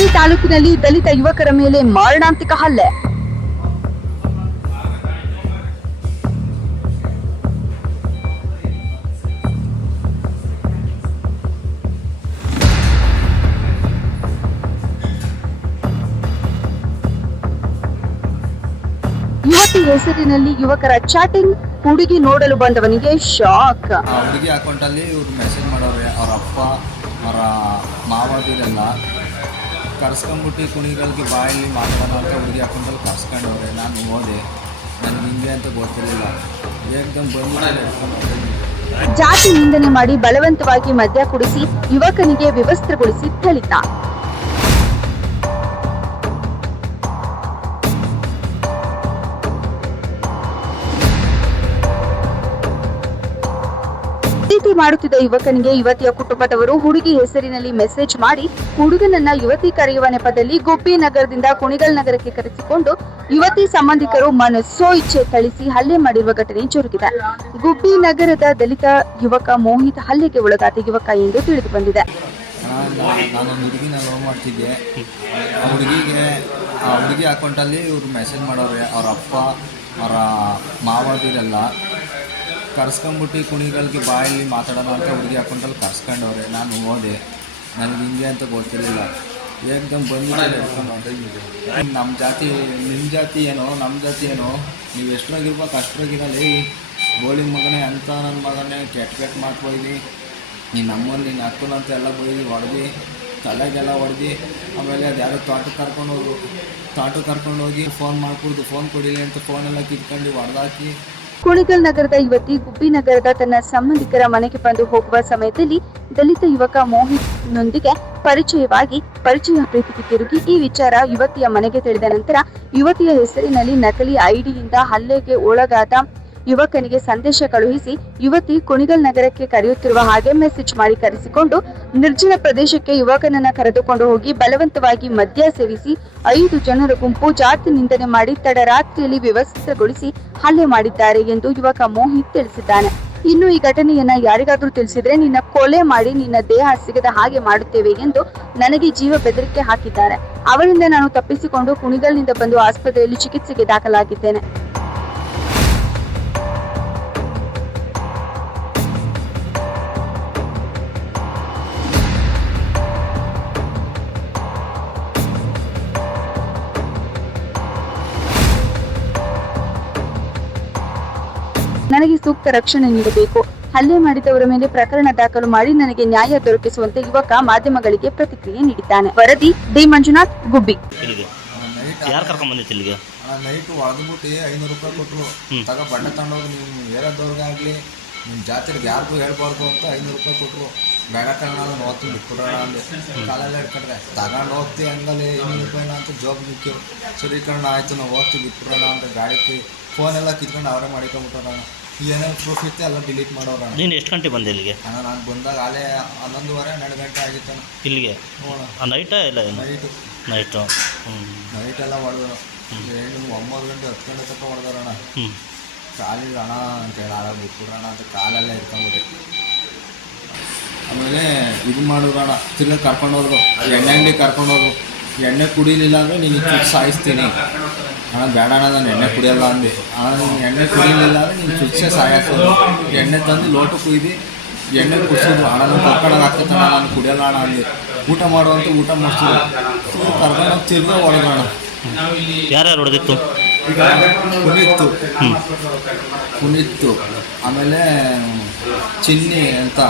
ಗುಬ್ಬಿ ತಾಲೂಕಿನಲ್ಲಿ ದಲಿತ ಯುವಕರ ಮೇಲೆ ಮಾರಣಾಂತಿಕ ಹಲ್ಲೆ. ಯುವತಿ ಹೆಸರಿನಲ್ಲಿ ಯುವಕರ ಚಾಟಿಂಗ್, ಹುಡುಗಿ ನೋಡಲು ಬಂದವನಿಗೆ ಶಾಕ್. ಹುಡುಗಿ ಅಕೌಂಟಲ್ಲಿ ಇವ್ರು ಮೆಸೇಜ್ ಮಾಡೋರೆ, ಅವ್ರ ಅಪ್ಪ ಅವರ ಮಾವದಿರೆಲ್ಲ ಕರ್ಸ್ಕೊಂಡ್ಬಿಟ್ಟು ಕುಣಿಗಳಿಗೆ ಬಾಯಲ್ಲಿ ಮಾತಾಡೋಣ ಅಂತ ಹುಡುಗಿ ಅಕೌಂಟಲ್ಲಿ ಕರ್ಸ್ಕೊಂಡವ್ರೆ. ನಾನು ಹೋದೆ, ನನಗೆ ಹಿಂಗೆ ಅಂತ ಗೊತ್ತಿರಲಿಲ್ಲ. ಏಕದಮ್ ಬಂದು ಜಾತಿ ನಿಂದನೆ ಮಾಡಿ ಬಲವಂತವಾಗಿ ಮದ್ಯ ಕುಡಿಸಿ ಯುವಕನಿಗೆ ವಿವಸ್ತ್ರಗೊಳಿಸಿ ಥಳಿತ. ಪ್ರೀತಿ ಮಾಡುತ್ತಿದ್ದ ಯುವಕನಿಗೆ ಯುವತಿಯ ಕುಟುಂಬದವರು ಹುಡುಗಿ ಹೆಸರಿನಲ್ಲಿ ಮೆಸೇಜ್ ಮಾಡಿ ಹುಡುಗನನ್ನ ಯುವತಿ ಕರೆಯುವ ನೆಪದಲ್ಲಿ ಗುಬ್ಬಿ ನಗರದಿಂದ ಕುಣಿಗಲ್ ನಗರಕ್ಕೆ ಕರೆಸಿಕೊಂಡು ಯುವತಿ ಸಂಬಂಧಿಕರು ಮನಸ್ಸೋ ಇಚ್ಛೆ ಥಳಿಸಿ ಹಲ್ಲೆ ಮಾಡಿರುವ ಘಟನೆ ಜರುಗಿದೆ. ಗುಬ್ಬಿ ನಗರದ ದಲಿತ ಯುವಕ ಮೋಹಿತ್ ಹಲ್ಲೆಗೆ ಒಳಗಾದ ಯುವಕ ಎಂದು ತಿಳಿದು ಬಂದಿದೆ. ನಾನೊಂದು ಹುಡುಗಿನ ಲವ್ ಮಾಡ್ತಿದ್ದೆ. ಆ ಹುಡುಗಿ ಅಕೌಂಟಲ್ಲಿ ಇವ್ರು ಮೆಸೇಜ್ ಮಾಡೋರೆ, ಅವ್ರ ಅಪ್ಪ ಅವರ ಮಾವದಿರೆಲ್ಲ ಕರ್ಸ್ಕೊಂಡ್ಬಿಟ್ಟು ಕುಣಿಗಳಿಗೆ ಬಾಯಲ್ಲಿ ಮಾತಾಡೋಣ ಅಂತ ಹುಡುಗಿ ಅಕೌಂಟಲ್ಲಿ ಕರ್ಸ್ಕೊಂಡವ್ರೆ. ನಾನು ಹೋದೆ, ನನಗೆ ಹಿಂಗೆ ಅಂತ ಗೊತ್ತಿರಲಿಲ್ಲ. ಏಕದಮ್ ಬಂದು ನಮ್ಮ ಜಾತಿ ನಿಮ್ಮ ಜಾತಿ ಏನೋ ನಮ್ಮ ಜಾತಿ ಏನೋ, ನೀವು ಎಷ್ಟರಾಗಿರ್ಬೇಕು ಅಷ್ಟರಾಗಿರಲಿ, ಗೋಳಿ ಮಗನೇ ಅಂತ ನನ್ನ ಮಗನೇ ಕೆಟ್ಟ ಮಾತು ಬೈದಿ, ನೀನು ನಮ್ಮಲ್ಲಿ ನೀನು ಅಕ್ಕನ ಅಂತ ಎಲ್ಲ ಬೈದಿ ಹೊಡೆದು ತಲೆಗೆಲ್ಲ ಹೊಡೆದು. ಆಮೇಲೆ ಅದು ಯಾರೋ ತೋಟಕ್ಕೆ ಕರ್ಕೊಂಡೋಗಿ ಫೋನ್ ಮಾಡ್ಕೊಡ್ದು, ಫೋನ್ ಕೊಡಿಲಿ ಅಂತ ಫೋನೆಲ್ಲ ಕಿತ್ಕೊಂಡು ಹೊಡೆದಾಕಿ. ಕುಣಿಗಲ್ ನಗರದ ಯುವತಿ ಗುಬ್ಬಿ ನಗರದ ತನ್ನ ಸಂಬಂಧಿಕರ ಮನೆಗೆ ಬಂದು ಹೋಗುವ ಸಮಯದಲ್ಲಿ ದಲಿತ ಯುವಕ ಮೋಹಿತ್ನೊಂದಿಗೆ ಪರಿಚಯ ಪ್ರೀತಿಗೆ ತಿರುಗಿ ಈ ವಿಚಾರ ಯುವತಿಯ ಮನೆಗೆ ತಿಳಿದ ನಂತರ ಯುವತಿಯ ಹೆಸರಿನಲ್ಲಿ ನಕಲಿ ಐಡಿಯಿಂದ ಹಲ್ಲೆಗೆ ಒಳಗಾದ ಯುವಕನಿಗೆ ಸಂದೇಶ ಕಳುಹಿಸಿ ಯುವತಿ ಕುಣಿಗಲ್ ನಗರಕ್ಕೆ ಕರೆಯುತ್ತಿರುವ ಹಾಗೆ ಮೆಸೇಜ್ ಮಾಡಿ ಕರೆಸಿಕೊಂಡು ನಿರ್ಜನ ಪ್ರದೇಶಕ್ಕೆ ಯುವಕನನ್ನ ಕರೆದುಕೊಂಡು ಹೋಗಿ ಬಲವಂತವಾಗಿ ಮದ್ಯ ಸೇವಿಸಿ 5 ಜನರ ಗುಂಪು ಜಾತಿ ನಿಂದನೆ ಮಾಡಿ ತಡರಾತ್ರಿಯಲ್ಲಿ ವ್ಯವಸ್ಥೆಗೊಳಿಸಿ ಹಲ್ಲೆ ಮಾಡಿದ್ದಾರೆ ಎಂದು ಯುವಕ ಮೋಹಿತ್ ತಿಳಿಸಿದ್ದಾನೆ. ಇನ್ನು ಈ ಘಟನೆಯನ್ನ ಯಾರಿಗಾದ್ರೂ ತಿಳಿಸಿದ್ರೆ ನಿನ್ನ ಕೊಲೆ ಮಾಡಿ ನಿನ್ನ ದೇಹ ಸಿಗದ ಹಾಗೆ ಮಾಡುತ್ತೇವೆ ಎಂದು ನನಗೆ ಜೀವ ಬೆದರಿಕೆ ಹಾಕಿದ್ದಾರೆ. ಅವರಿಂದ ನಾನು ತಪ್ಪಿಸಿಕೊಂಡು ಕುಣಿಗಲ್ನಿಂದ ಬಂದು ಆಸ್ಪತ್ರೆಯಲ್ಲಿ ಚಿಕಿತ್ಸೆಗೆ ದಾಖಲಾಗಿದ್ದೇನೆ. ನನಗೆ ಸೂಕ್ತ ರಕ್ಷಣೆ ನೀಡಬೇಕು. ಹಲ್ಲೆ ಮಾಡಿದವರ ಮೇಲೆ ಪ್ರಕರಣ ದಾಖಲು ಮಾಡಿ ನನಗೆ ನ್ಯಾಯ ದೊರಕಿಸುವಂತೆ ಯುವಕ ಮಾಧ್ಯಮಗಳಿಗೆ ಪ್ರತಿಕ್ರಿಯೆ ನೀಡಿದ್ದಾನೆ. ವರದಿ ಡಿ ಮಂಜುನಾಥ್, ಗುಬ್ಬಿ. ಯಾರು ಕರ್ಕೊಂಡ್ ಬಂದಿತ್ತು ಇಲ್ಲಿಗೆ? ನೈಟು ಹೊಡೆದ್ಬಿಟ್ಟು 500 ರೂಪಾಯಿ ಕೊಟ್ಟರು. ಬಟ್ಟೆ ತಗೊಂಡೋಗಿ ನೀವು ಏರೋದವ್ರಿಗಾಗಲಿ ನಿಮ್ಮ ಜಾತಿಗೆ ಯಾರಿಗೂ ಹೇಳ್ಬಾರ್ದು ಅಂತ 500 ರೂಪಾಯಿ ಕೊಟ್ಟರು. ಬೇಡ ಕಣ ನಾನು ಹೋಗ್ತೀನಿ ಬಿಟ್ಬಿಡೋಣ ಅಂದೆ. ಕಾಲೆಲ್ಲ ಹಿಡ್ಕೊಂಡ್ರೆ ತಗೊಂಡು ಹೋಗ್ತೀವಿ ಹಂಗಲ್ಲಿ 500 ರೂಪಾಯಿನ ಅಂತ ಜಾಬ್ ಬಿಟ್ಟು ಸರಿ ಕಣ ಆಯಿತು ನಾವು ಹೋಗ್ತೀವಿ ಬಿಟ್ಬಿಡೋಣ ಅಂತ ಗಾಡಿಗೆ ಫೋನೆಲ್ಲ ಕಿತ್ಕೊಂಡು ಅವರೇ ಮಾಡಿಕೊಂಬಿಟ್ಟೋಣ. ಏನೇನು ಪ್ರೂಫ್ ಇತ್ತು ಎಲ್ಲ ಡಿಲೀಟ್ ಮಾಡೋಣ. ನೀನು ಎಷ್ಟು ಗಂಟೆ ಬಂದೆ ಇಲ್ಲಿಗೆ? ನಾನು ಬಂದಾಗ ಅಲ್ಲೇ 11:30-12 ಗಂಟೆ ಆಗಿತ್ತು ಇಲ್ಲಿಗೆ. ನೈಟಾ ಇಲ್ಲ ನೈಟು ನೈಟೆಲ್ಲ ಹೊಡೆದ್ರು. 9 ಗಂಟೆ 10 ಗಂಟೆ ತನಕ ಹೊಡೆದಾರಣ. ಕಾಲಿಲ್ಲ ಅಣ್ಣ ಅಂತೇಳಿ ಆರಾಗ ಬಿಟ್ಬಿಡ್ರಣ ಅಂತ ಕಾಲೆಲ್ಲ ಇಟ್ಕೊಂಡ್ಬಿಟ್ಟೆ. ಆಮೇಲೆ ಇದು ಮಾಡಿದ್ರಣ, ತಿರ್ಗಿ ಕರ್ಕೊಂಡೋದ್ರು, ಎಣ್ಣೆ ಅಂಗಡಿ ಕರ್ಕೊಂಡೋದ್ರು. ಎಣ್ಣೆ ಕುಡಿಲಿಲ್ಲ ಅಂದರೆ ನೀನು ಸಾಯಿಸ್ತೀನಿ ಅಣ್ಣ. ಬೇಡ ಅಣ್ಣ ನಾನು ಎಣ್ಣೆ ಕುಡಿಯಲ್ಲ ಅಂದೆ. ಅಣ್ಣ ನೀನು ಎಣ್ಣೆ ಕುಡಿಲಿಲ್ಲ ಅಂದರೆ ನೀನು ಚುಚ್ಚೆ ಸಾಯಿಸೋದು. ಎಣ್ಣೆ ತಂದು ಲೋಟ ಕುಯ್ದು ಎಣ್ಣೆ ಕುಡಿಸೋದು. ಅಣ್ಣ ನಾನು ಕರ್ಕೊಂಡೋಗಿ ಹಾಕ್ತಾನ, ನಾನು ಕುಡಿಯಲ್ಲ ಅಣ್ಣ ಅಂದೆ. ಊಟ ಮಾಡುವಂತ ಊಟ ಮಾಡಿಸಿದ್ರು. ಕರ್ಕೊಂಡೋಗಿ ತಿರ್ಗಿ ಹೊಡೆದ್ರಣ. ಯಾರ್ಯಾರು ಹೊಡೆದಿತ್ತು? ಈಗ ಕುಣಿತ್ತು ಆಮೇಲೆ ಚಿನ್ನಿ ಅಂತ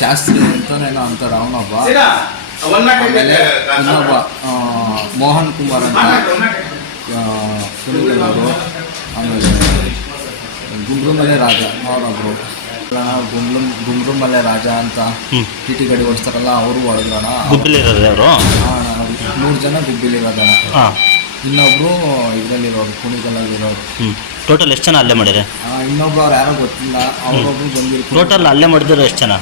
ಶಾಸ್ತ್ರಿ ಅಂತನೇನೋ ಅಂತಾರೆ ಅವನೊಬ್ಬ. ಆಮೇಲೆ ಇನ್ನೊಬ್ಬ ಮೋಹನ್ ಕುಮಾರ್ ಅಂತ ಕುಣಿಗಲವರು. ಆಮೇಲೆ ಗುಂಡ್ರುಮಲೆ ರಾಜ ಅವರೊಬ್ಬರು. ಗುಂಡ್ರುಮಲೆ ರಾಜ ಅಂತ ಟಿ ಗಾಡಿ ಓಡಿಸ್ತಾರಲ್ಲ ಅವರು ಹೊಡೆದ್ರಣ. ಗುಬ್ಬಿಲಿರೋರು 3 ಜನ ಗುಬ್ಬಿಲಿರೋದಣ. ಇನ್ನೊಬ್ರು ಇದರಲ್ಲಿರೋರು ಕುಣಿಗಲಲ್ಲಿರೋರು. ಟೋಟಲ್ ಎಷ್ಟು ಜನ ಅಲ್ಲೇ ಮಾಡಿದ್ರೆ? ಇನ್ನೊಬ್ರು ಅವ್ರು ಯಾರೋ ಗೊತ್ತಿಲ್ಲ, ಅವರೊಬ್ರು ಬಂದಿರ್ತಾರೆ. ಟೋಟಲ್ ಅಲ್ಲೇ ಮಾಡಿದ್ರು ಎಷ್ಟು ಜನ?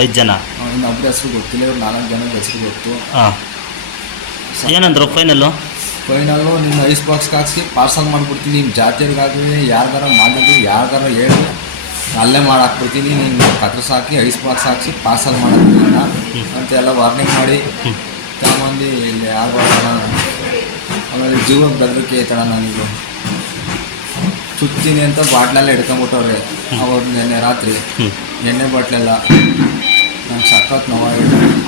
5 ಜನ. ಇನ್ನೊಬ್ರ ಹೆಸರು ಗೊತ್ತಿಲ್ಲ, ಇವ್ರು 4 ಜನದ ಹೆಸರು ಗೊತ್ತು. ಏನಂದ್ರು ಫೈನಲ್ಲು ನಿಮ್ಮ ಐಸ್ ಬಾಕ್ಸ್ಗೆ ಹಾಕ್ಸಿ ಪಾರ್ಸಲ್ ಮಾಡಿಬಿಡ್ತೀನಿ. ನಿಮ್ಮ ಜಾತಿಯವ್ರಿಗಾಗಲಿ ಯಾರ್ದಾರ ಮಾಡಿದ್ರು ಯಾರ್ದಾರ ಹೇಳಿ ಅಲ್ಲೇ ಮಾಡಾಕ್ಬಿಡ್ತೀನಿ. ನೀನು ಕಟ್ರಸ್ ಹಾಕಿ ಐಸ್ ಬಾಕ್ಸ್ ಹಾಕ್ಸಿ ಪಾರ್ಸಲ್ ಮಾಡೋದಿಲ್ಲ ಅಂತೆಲ್ಲ ವಾರ್ನಿಂಗ್ ಮಾಡಿ ತಗೊಂಬಂದು ಇಲ್ಲಿ ಆಗ್ಬಾರ್ದಣ, ಆಮೇಲೆ ಜೀವಕ್ಕೆ ಬೆದರಿಕೆ ಐತಣ ನನಗೆ. ಚುಚ್ತೀನಿ ಅಂತ ಬಾಟ್ಲೆಲ್ಲ ಹಿಡ್ಕೊಂಬಿಟ್ಟವ್ರೆ ಅವ್ರು ನೆನ್ನೆ ರಾತ್ರಿ. ಹ್ಞೂ. ಎಣ್ಣೆ ಬಾಟ್ಲೆಲ್ಲ. ನಂಗೆ ಸಖತ್ ನೋವಾಗಿದೆ.